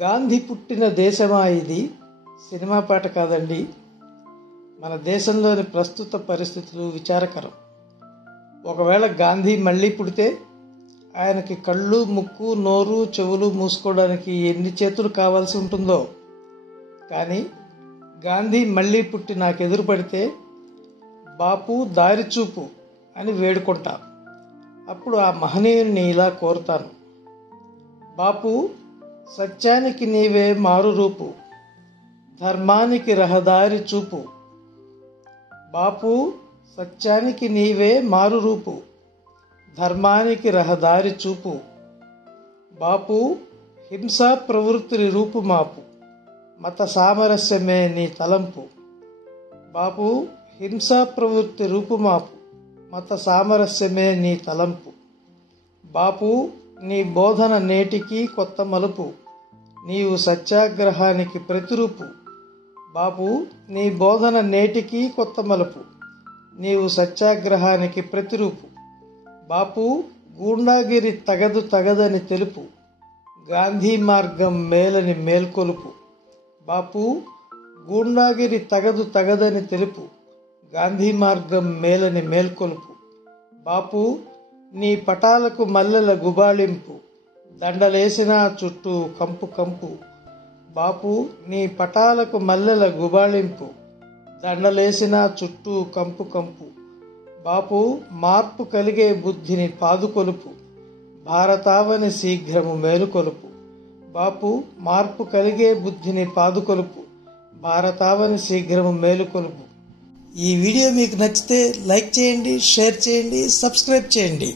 గాంధీ పుట్టిన దేశమా ఇది? సినిమా పాట కాదండి. మన దేశంలోని ప్రస్తుత పరిస్థితులు విచారకరం. ఒకవేళ గాంధీ మళ్ళీ పుడితే ఆయనకి కళ్ళు, ముక్కు, నోరు, చెవులు మూసుకోవడానికి ఎన్ని చేతులు కావాల్సి ఉంటుందో. కానీ గాంధీ మళ్ళీ పుట్టి నాకు ఎదురు పడితే బాపు దారి చూపు అని వేడుకుంటా. అప్పుడు ఆ మహనీయుణ్ణి ఇలా కోరుతాను: బాపు, సత్యానికి నీవే మారు రూపు, ధర్మానికి రహదారి చూపు. బాపు, సత్యానికి నీవే మారు రూపు, ధర్మానికి రహదారి చూపు. బాపు, హింసా ప్రవృత్తి రూపుమాపు, మత సామరస్యమే నీ తలంపు. బాపు, హింసా ప్రవృత్తి రూపుమాపు, మత సామరస్యమే నీ తలంపు. బాపు, నీ బోధన నేటికి కొత్త మలుపు, నీవు సత్యాగ్రహానికి ప్రతిరూపు. బాపు, నీ బోధన నేటికి కొత్త మలుపు, నీవు సత్యాగ్రహానికి ప్రతిరూపు. బాపు, గూండాగిరి తగదని తెలుపు, గాంధీ మార్గం మేలని మేల్కొలుపు. బాపు, గూండాగిరి తగదని తెలుపు, గాంధీ మార్గం మేలని మేల్కొలుపు. బాపు, నీ పటాలకు మల్లెల గుబాళింపు, దండలేసిన చుట్టూ కంపు కంపు. బాపు, నీ పటాలకు మల్లెల గుబాళింపు, దండలేసిన చుట్టూ కంపు కంపు. బాపు, మార్పు కలిగే బుద్ధిని పాదుకొలుపు, భారతావని శీఘ్రము మేలుకొలుపు. బాపు, మార్పు కలిగే బుద్ధిని పాదుకొలుపు, భారతావని శీఘ్రము మేలుకొలుపు. ఈ వీడియో మీకు నచ్చితే లైక్ చేయండి, షేర్ చేయండి, సబ్స్క్రైబ్ చేయండి.